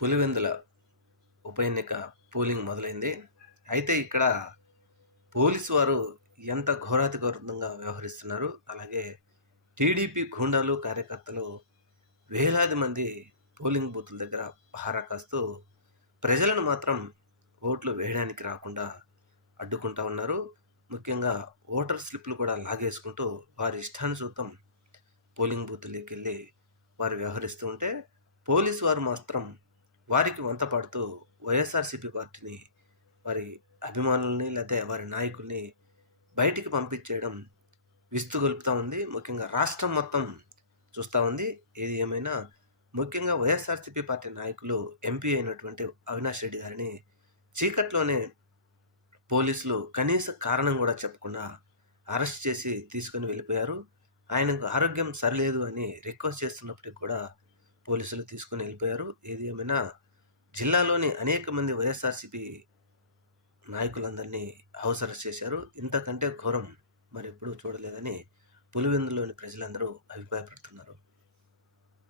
పులివెందుల ఉప ఎన్నిక పోలింగ్ మొదలైంది. అయితే ఇక్కడ పోలీసు వారు ఎంత ఘోరాతిఘోరంగా వ్యవహరిస్తున్నారు. అలాగే టీడీపీ గూండాలు, కార్యకర్తలు వేలాది మంది పోలింగ్ బూతుల దగ్గర పహారా కాస్తూ ప్రజలను మాత్రం ఓట్లు వేయడానికి రాకుండా అడ్డుకుంటా ఉన్నారు. ముఖ్యంగా ఓటర్ స్లిప్‌లు కూడా లాగేసుకుంటూ వారి ఇష్టానుసూతం పోలింగ్ బూత్‌లోకెళ్ళి వారు వ్యవహరిస్తూ ఉంటే, పోలీసు వారు మాత్రం వారికి వంత పాడుతూ వైఎస్ఆర్‌సీపీ పార్టీని, వారి అభిమానుల్ని లేతే వారి నాయకుల్ని బయటికి పంపించేయడం విస్తుగొలుపుతా ఉంది. ముఖ్యంగా రాష్ట్రం మొత్తం చూస్తా ఉంది. ఏది ఏమైనా ముఖ్యంగా వైఎస్ఆర్‌సీపీ పార్టీ నాయకులు ఎంపీ అయినటువంటి అవినాష్ రెడ్డి గారిని చీకట్లోనే పోలీసులు కనీస కారణం గూడా చెప్పకుండా అరెస్ట్ చేసి తీసుకొని వెళ్ళిపోయారు. ఆయనకు ఆరోగ్యం సరిలేదు అని రిక్వెస్ట్ చేస్తున్నప్పటికి కూడా పోలీసులు తీసుకొని వెళ్ళిపోయారు. ఏది ఏమైనా జిల్లాలోని అనేక మంది వైఎస్ఆర్‌సీపీ నాయకులందరినీ హౌస్ అరెస్ట్ చేశారు. ఇంతకంటే ఘోరం మరెప్పుడూ చూడలేదని పులివెందులోని ప్రజలందరూ అభిప్రాయపడుతున్నారు.